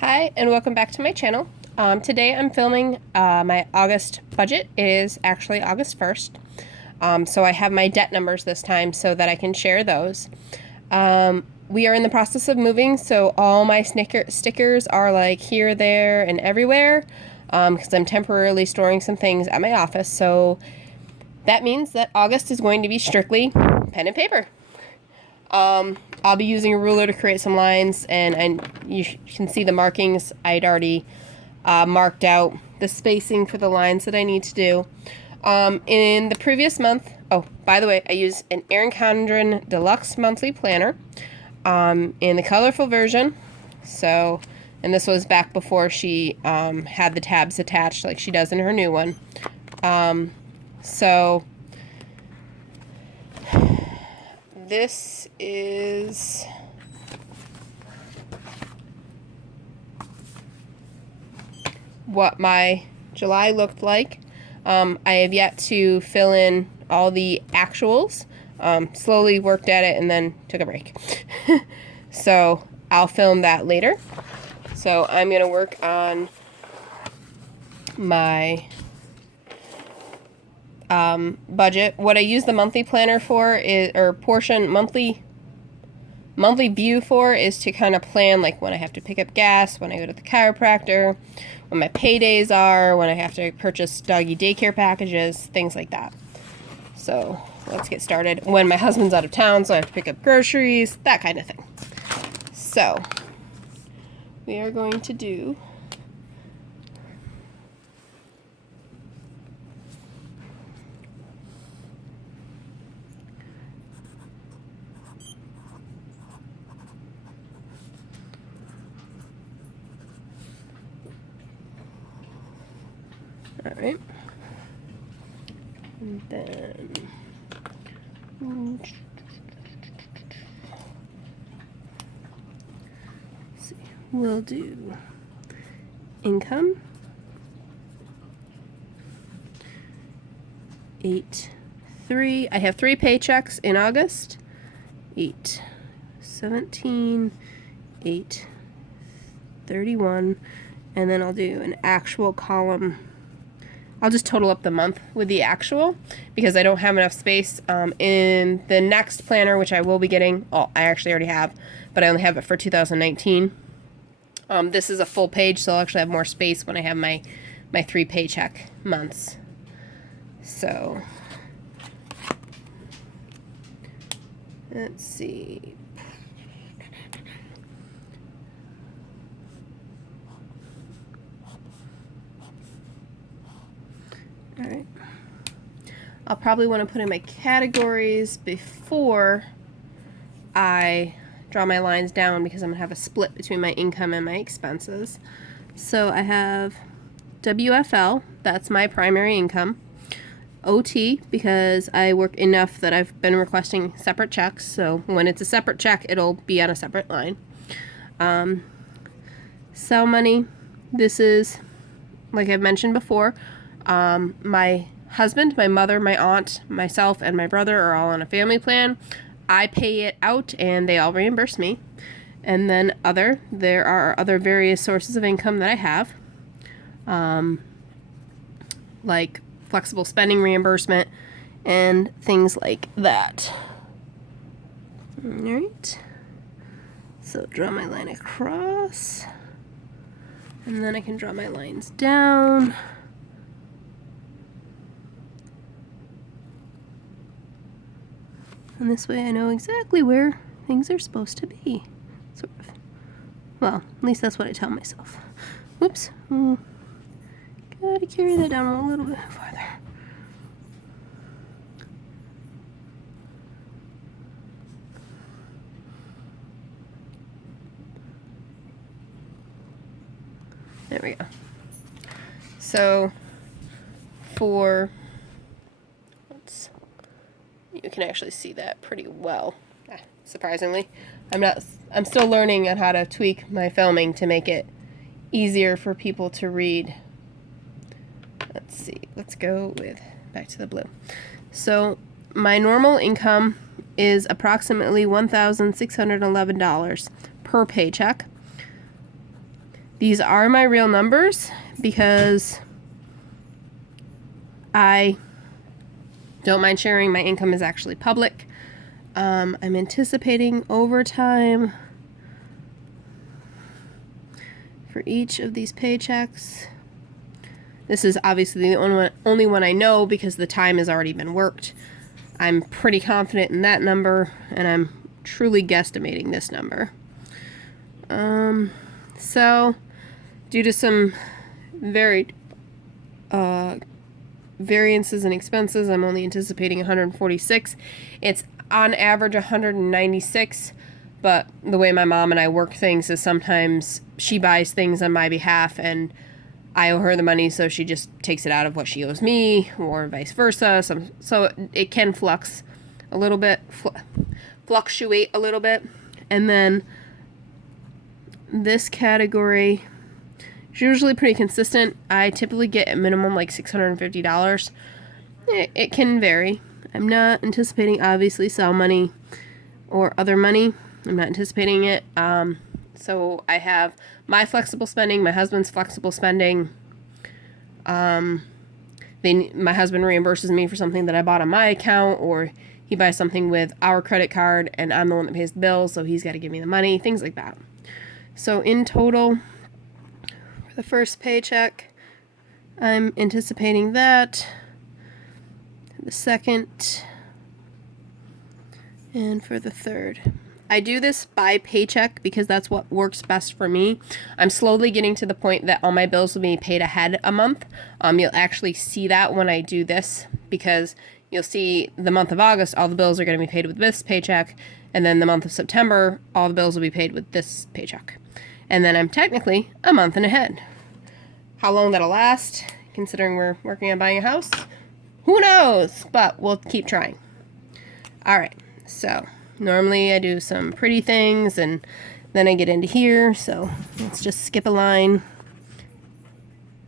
Hi, and welcome back to my channel. Today I'm filming my August budget. It is actually August 1st. So I have my debt numbers this time so that I can share those. We are in the process of moving, so all my stickers are like here, there, and everywhere because I'm temporarily storing some things at my office. So that means that August is going to be strictly pen and paper. I'll be using a ruler to create some lines, and you can see the markings. I'd already marked out the spacing for the lines that I need to do. In the previous month, oh, by the way, I used an Erin Condren Deluxe Monthly Planner in the colorful version. So, and this was back before she had the tabs attached like she does in her new one. So this is what my July looked like. I have yet to fill in all the actuals. Slowly worked at it and then took a break. So I'll film that later. So I'm going to work on my budget. What I use the monthly planner for is, or portion monthly view for, is to kind of plan like when I have to pick up gas, when I go to the chiropractor, when my paydays are, when I have to purchase doggy daycare packages, things like that. So let's get started. When my husband's out of town, so I have to pick up groceries, that kind of thing. So we are going to do all right. And then let's see. We'll do income 8-3. I have 3 paychecks in August. 8-17, 8-31, and then I'll do an actual column. I'll just total up the month with the actual because I don't have enough space in the next planner, which I will be getting. Oh, I actually already have, but I only have it for 2019. This is a full page, so I'll actually have more space when I have my 3 paycheck months. So let's see. All right. I'll probably want to put in my categories before I draw my lines down because I'm going to have a split between my income and my expenses. So I have WFL, that's my primary income. OT, because I work enough that I've been requesting separate checks, so when it's a separate check, it'll be on a separate line. Sell money, this is, like I've mentioned before, my husband, my mother, my aunt, myself, and my brother are all on a family plan. I pay it out, and they all reimburse me. And then there are other various sources of income that I have, like flexible spending reimbursement and things like that. All right. So draw my line across, and then I can draw my lines down. And this way I know exactly where things are supposed to be, sort of. Well, at least that's what I tell myself. Whoops. Gotta carry that down a little bit farther. There we go. So you can actually see that pretty well, surprisingly. I'm still learning on how to tweak my filming to make it easier for people to read. Let's see, let's go back to the blue. So my normal income is approximately $1,611 per paycheck. These are my real numbers because I don't mind sharing. My income is actually public. I'm anticipating overtime for each of these paychecks. This is obviously the only one I know because the time has already been worked. I'm pretty confident in that number, and I'm truly guesstimating this number. So, due to some varied variances and expenses, I'm only anticipating 146. It's on average 196, but the way my mom and I work things is sometimes she buys things on my behalf and I owe her the money, so she just takes it out of what she owes me, or vice versa. So it can fluctuate a little bit. And then this category is usually pretty consistent. I typically get at minimum like $650. It can vary. I'm not anticipating, obviously, sell money or other money. I'm not anticipating it. So I have my flexible spending, my husband's flexible spending. My husband reimburses me for something that I bought on my account, or he buys something with our credit card and I'm the one that pays the bill, so he's got to give me the money, things like that. So in total, for the first paycheck, I'm anticipating that. The second, and for the third. I do this by paycheck because that's what works best for me. I'm slowly getting to the point that all my bills will be paid ahead a month. You'll actually see that when I do this, because you'll see the month of August, all the bills are going to be paid with this paycheck, and then the month of September, all the bills will be paid with this paycheck. And then I'm technically a month and ahead. How long that'll last, considering we're working on buying a house, who knows? But we'll keep trying. All right, so normally I do some pretty things and then I get into here, so let's just skip a line.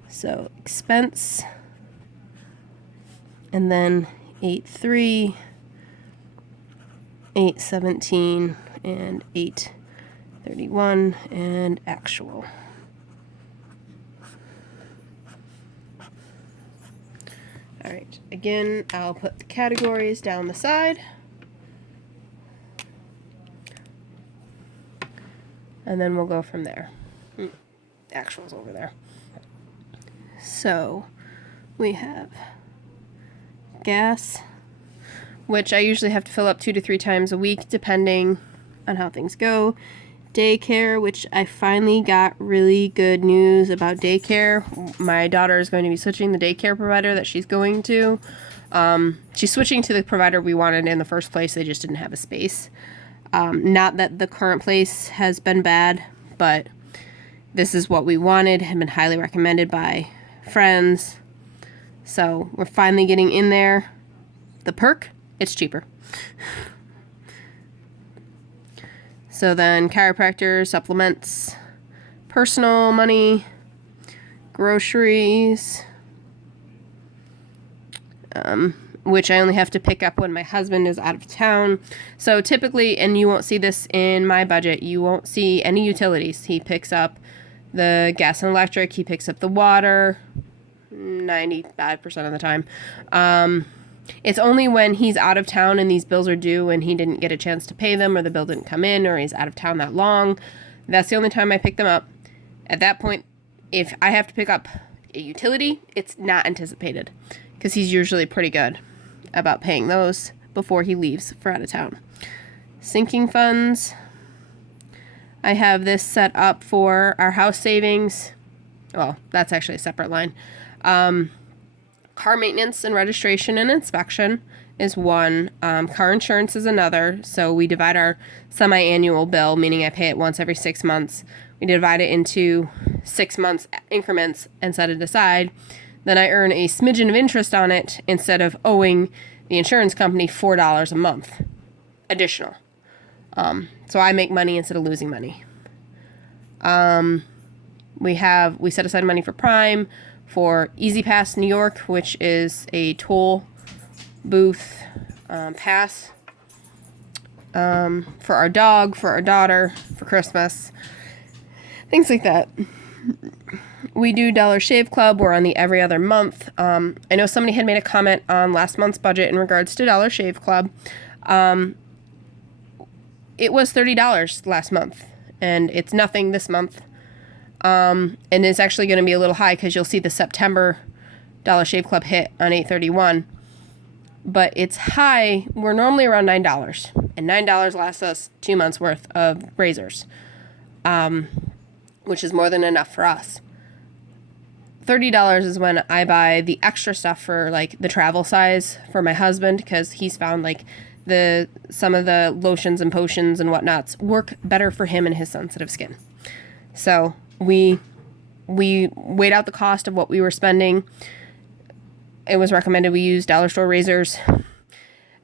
So expense, and then 8.3, 8.17, and 8.31, and actual. All right, again, I'll put the categories down the side. And then we'll go from there. Actual's over there. So we have gas, which I usually have to fill up 2 to 3 times a week, depending on how things go. Daycare, which I finally got really good news about daycare. My daughter is going to be switching the daycare provider that she's going to. She's switching to the provider we wanted in the first place. They just didn't have a space. Not that the current place has been bad, but this is what we wanted. Had been highly recommended by friends. So we're finally getting in there. The perk, it's cheaper. So then chiropractor, supplements, personal money, groceries, which I only have to pick up when my husband is out of town. So typically, and you won't see this in my budget, you won't see any utilities. He picks up the gas and electric, he picks up the water 95% of the time. It's only when he's out of town and these bills are due and he didn't get a chance to pay them, or the bill didn't come in, or he's out of town that long. That's the only time I pick them up. At that point, if I have to pick up a utility, it's not anticipated, because he's usually pretty good about paying those before he leaves for out of town. Sinking funds. I have this set up for our house savings. Well, that's actually a separate line. Car maintenance and registration and inspection is one. Car insurance is another. So we divide our semi-annual bill, meaning I pay it once every 6 months. We divide it into 6 months increments and set it aside. Then I earn a smidgen of interest on it instead of owing the insurance company $4 a month additional. So I make money instead of losing money. We set aside money for Prime, for Easy Pass New York, which is a toll booth pass, for our dog, for our daughter, for Christmas, things like that. we do Dollar Shave Club. We're on the every other month. I know somebody had made a comment on last month's budget in regards to Dollar Shave Club. It was $30 last month, and it's nothing this month. And it's actually going to be a little high because you'll see the September Dollar Shave Club hit on 8/31. But it's high. We're normally around $9, and $9 lasts us 2 months worth of razors, which is more than enough for us. $30 is when I buy the extra stuff for like the travel size for my husband, because he's found like some of the lotions and potions and whatnots work better for him and his sensitive skin. So we weighed out the cost of what we were spending. It was recommended we use dollar store razors.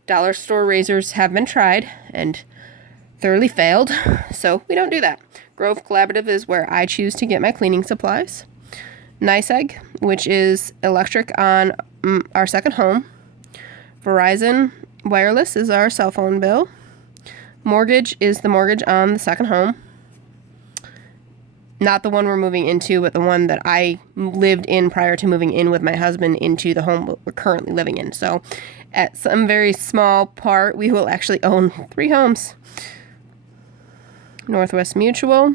Dollar store razors have been tried and thoroughly failed, so we don't do that. Grove Collaborative is where I choose to get my cleaning supplies. NYSEG, which is electric on our second home. Verizon Wireless is our cell phone bill. Mortgage is the mortgage on the second home. Not the one we're moving into, but the one that I lived in prior to moving in with my husband into the home we're currently living in. So at some very small part, we will actually own 3 homes. Northwest Mutual.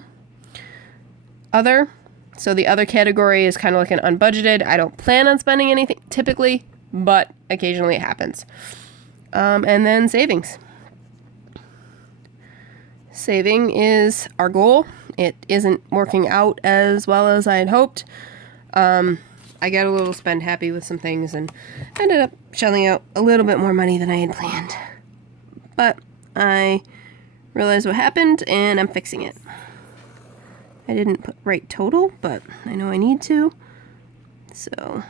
Other. So the other category is kind of like an unbudgeted. I don't plan on spending anything typically, but occasionally it happens. And then savings. Saving is our goal. It isn't working out as well as I had hoped. I got a little spend happy with some things and ended up shelling out a little bit more money than I had planned. But I realized what happened and I'm fixing it. I didn't put right total, but I know I need to. So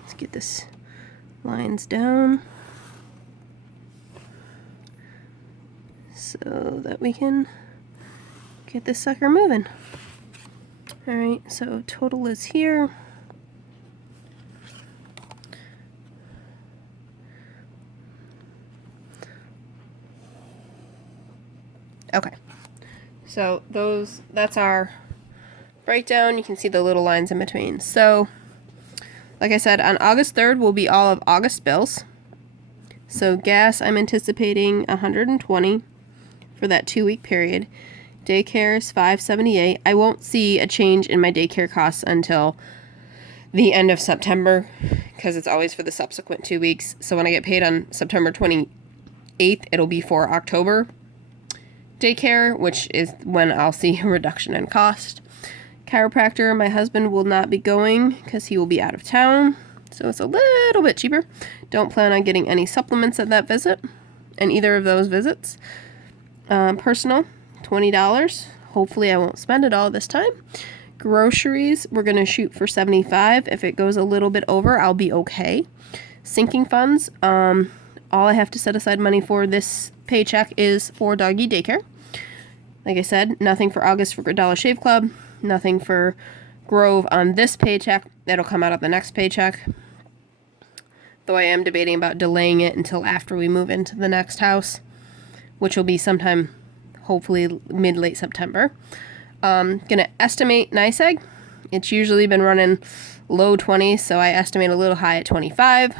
let's get this lines down so that we can get this sucker moving. Alright, so total is here. Okay, so that's our breakdown. You can see the little lines in between. So, like I said, on August 3rd will be all of August bills. So gas, I'm anticipating $120 for that 2-week period. Daycare is $578. I won't see a change in my daycare costs until the end of September, because it's always for the subsequent 2 weeks. So when I get paid on September 28th, it'll be for October daycare, which is when I'll see a reduction in cost. Chiropractor, my husband will not be going because he will be out of town, so it's a little bit cheaper. Don't plan on getting any supplements at that visit, and either of those visits. Personal, $20. Hopefully I won't spend it all this time. Groceries, we're going to shoot for $75. If it goes a little bit over, I'll be okay. Sinking funds, all I have to set aside money for this paycheck is for doggy daycare. Like I said, nothing for August for Dollar Shave Club, nothing for Grove on this paycheck. That'll come out of the next paycheck. Though I am debating about delaying it until after we move into the next house, which will be sometime, hopefully mid-late September. Gonna estimate NYSEG. It's usually been running low 20s, so I estimate a little high at 25.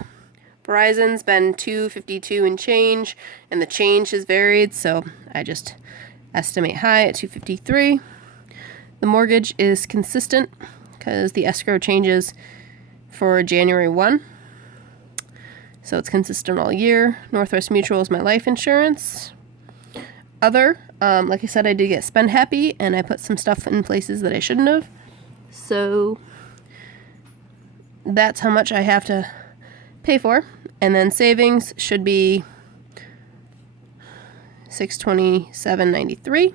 Verizon's been $252 and change, and the change has varied, so I just estimate high at $253. The mortgage is consistent because the escrow changes for January 1. So it's consistent all year. Northwest Mutual is my life insurance. Other, like I said, I did get spend happy, and I put some stuff in places that I shouldn't have. So that's how much I have to pay for. And then savings should be $627.93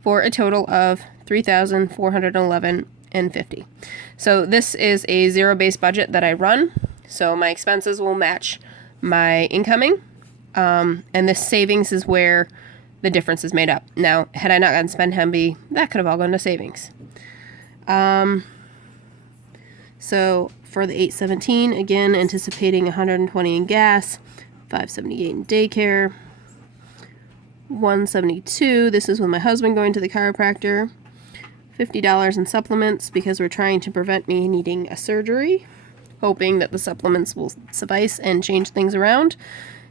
for a total of $3,411.50. So this is a zero-based budget that I run. So my expenses will match my incoming. And this savings is where the difference is made up. Now, had I not gotten spend heavy, that could have all gone to savings. So for the 817, again, anticipating $120 in gas, $578 in daycare, $172. This is with my husband going to the chiropractor. $50 in supplements because we're trying to prevent me needing a surgery, hoping that the supplements will suffice and change things around.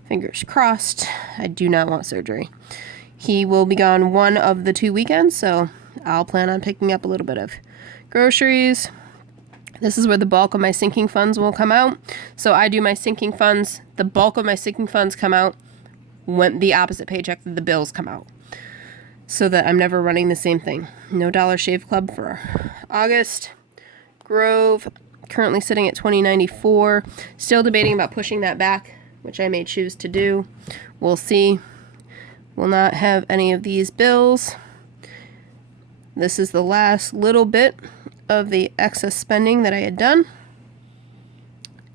Fingers crossed. I do not want surgery. He will be gone one of the 2 weekends, so I'll plan on picking up a little bit of groceries. This is where the bulk of my sinking funds will come out. So I do my sinking funds. The bulk of my sinking funds come out when the opposite paycheck that the bills come out, so that I'm never running the same thing. No Dollar Shave Club for August. Grove, currently sitting at $20.94. Still debating about pushing that back, which I may choose to do. We'll see. Will not have any of these bills. This is the last little bit of the excess spending that I had done.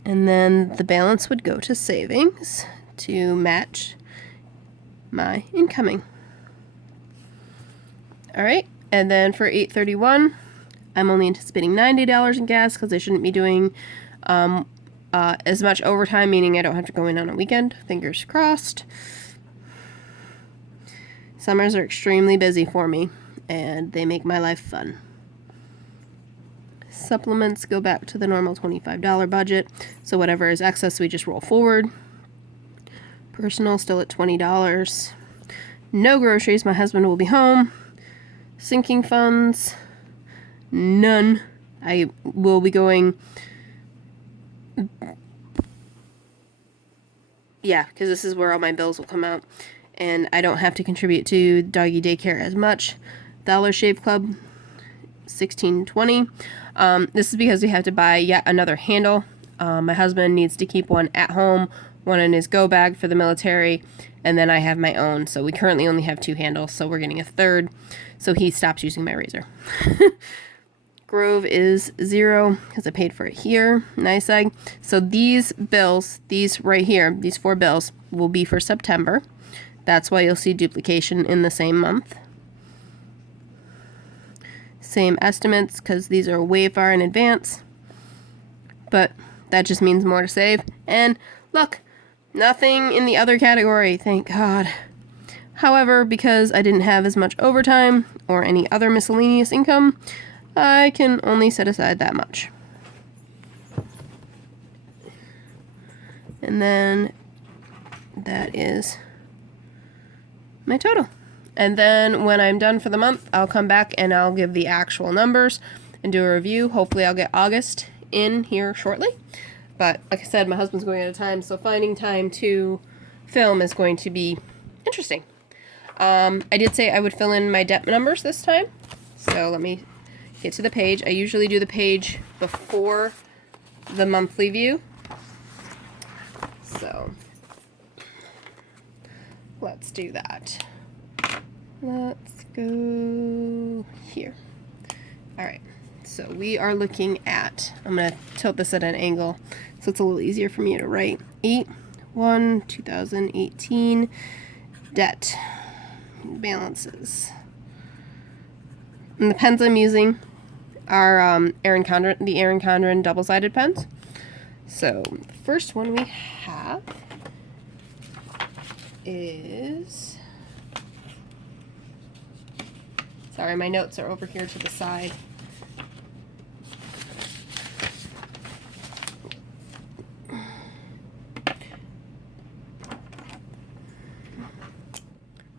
And then the balance would go to savings to match my incoming. All right, and then for 8/31, I'm only anticipating $90 in gas because I shouldn't be doing as much overtime, meaning I don't have to go in on a weekend. Fingers crossed. Summers are extremely busy for me, and they make my life fun. Supplements go back to the normal $25 budget, so whatever is excess, we just roll forward. Personal still at $20. No groceries, my husband will be home. Sinking funds, none. I will be going, yeah, because this is where all my bills will come out, and I don't have to contribute to doggy daycare as much. Dollar Shave Club, $16.20. This is because we have to buy yet another handle. My husband needs to keep one at home, one in his go bag for the military, and then I have my own. So we currently only have 2 handles, so we're getting a third. So he stops using my razor. Grove is $0 because I paid for it here. Nice egg. So these bills, these right here, these 4 bills will be for September. That's why you'll see duplication in the same month. Same estimates because these are way far in advance. But that just means more to save. And look, nothing in the other category, thank God. However, because I didn't have as much overtime or any other miscellaneous income, I can only set aside that much. And then that is my total. And then when I'm done for the month, I'll come back and I'll give the actual numbers and do a review. Hopefully I'll get August in here shortly. But like I said, my husband's going out of time, so finding time to film is going to be interesting. I did say I would fill in my debt numbers this time. So let me get to the page. I usually do the page before the monthly view. So let's do that. Let's go here. All right. So we are looking at, I'm going to tilt this at an angle so it's a little easier for me to write. 8/1/2018 debt balances. And the pens I'm using are Erin Condren double-sided pens. So the first one we have is, sorry, my notes are over here to the side.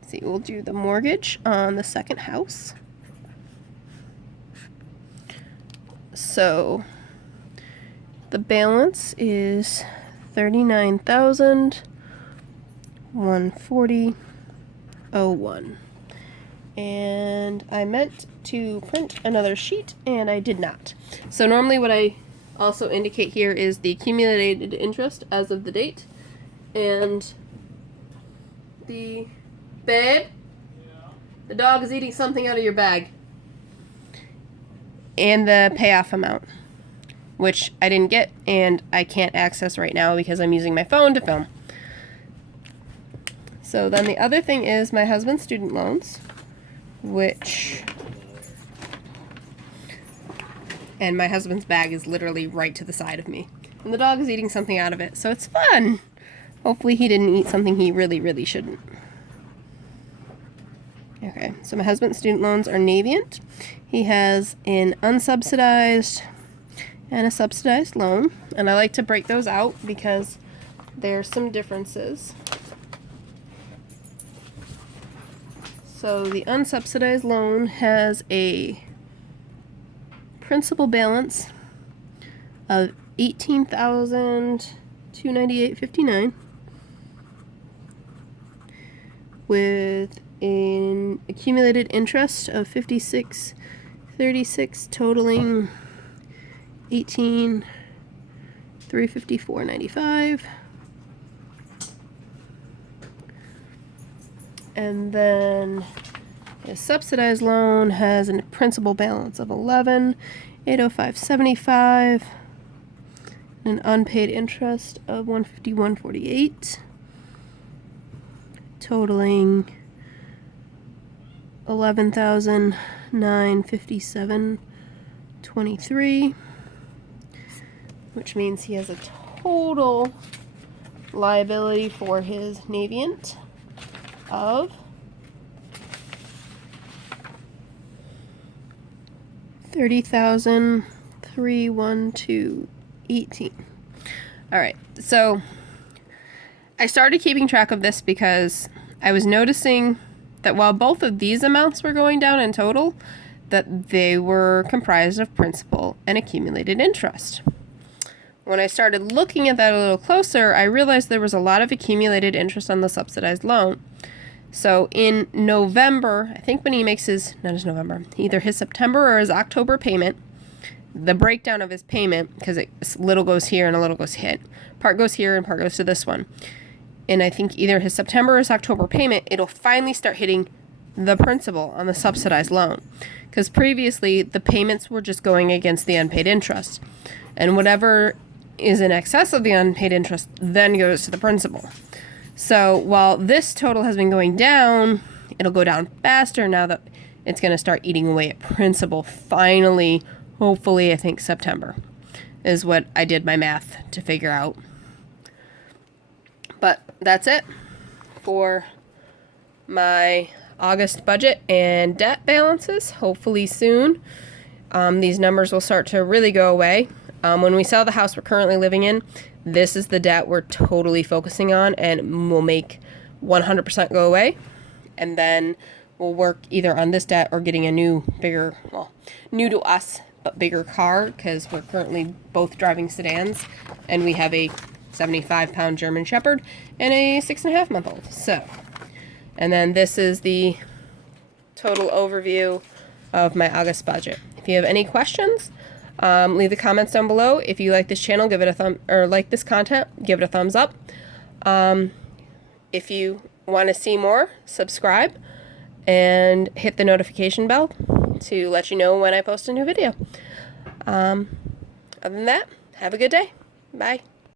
See, we'll do the mortgage on the second house. So the balance is $39,140.01. And I meant to print another sheet and I did not. So normally what I also indicate here is the accumulated interest as of the date and the babe, the dog is eating something out of your bag. And the payoff amount, which I didn't get and I can't access right now because I'm using my phone to film. So then the other thing is my husband's student loans, which, and my husband's bag is literally right to the side of me. And the dog is eating something out of it, so it's fun. Hopefully he didn't eat something he really, really shouldn't. Okay, so my husband's student loans are Navient. He has an unsubsidized and a subsidized loan, and I like to break those out because there's some differences. So the unsubsidized loan has a principal balance of $18,298.59 with an accumulated interest of $56.36, totaling $18,354.95. And then a subsidized loan has a principal balance of $11,805.75 and an unpaid interest of $151.48, totaling $11,957.23, which means he has a total liability for his Navient of $30,312.18. All right, so I started keeping track of this because I was noticing that while both of these amounts were going down in total, that they were comprised of principal and accumulated interest. When I started looking at that a little closer, I realized there was a lot of accumulated interest on the subsidized loan. So in November, I think when he makes either his September or his October payment, the breakdown of his payment, because a little goes here and a little goes here. Part goes here and part goes to this one. And I think either his September or his October payment, it'll finally start hitting the principal on the subsidized loan. Because previously, the payments were just going against the unpaid interest. And whatever is in excess of the unpaid interest then goes to the principal. So while this total has been going down, it'll go down faster now that it's going to start eating away at principal. Finally, hopefully, I think September is what I did my math to figure out. But that's it for my August budget and debt balances. Hopefully soon, these numbers will start to really go away. When we sell the house we're currently living in, this is the debt we're totally focusing on and will make 100% go away. And then we'll work either on this debt or getting a new, bigger, new to us, but bigger car, because we're currently both driving sedans and we have a 75-pound German Shepherd and a 6.5-month-old. So, and then this is the total overview of my August budget. If you have any questions, leave the comments down below. If you like this channel, give it a like this content, give it a thumbs up. If you want to see more, subscribe and hit the notification bell to let you know when I post a new video. Other than that, have a good day. Bye.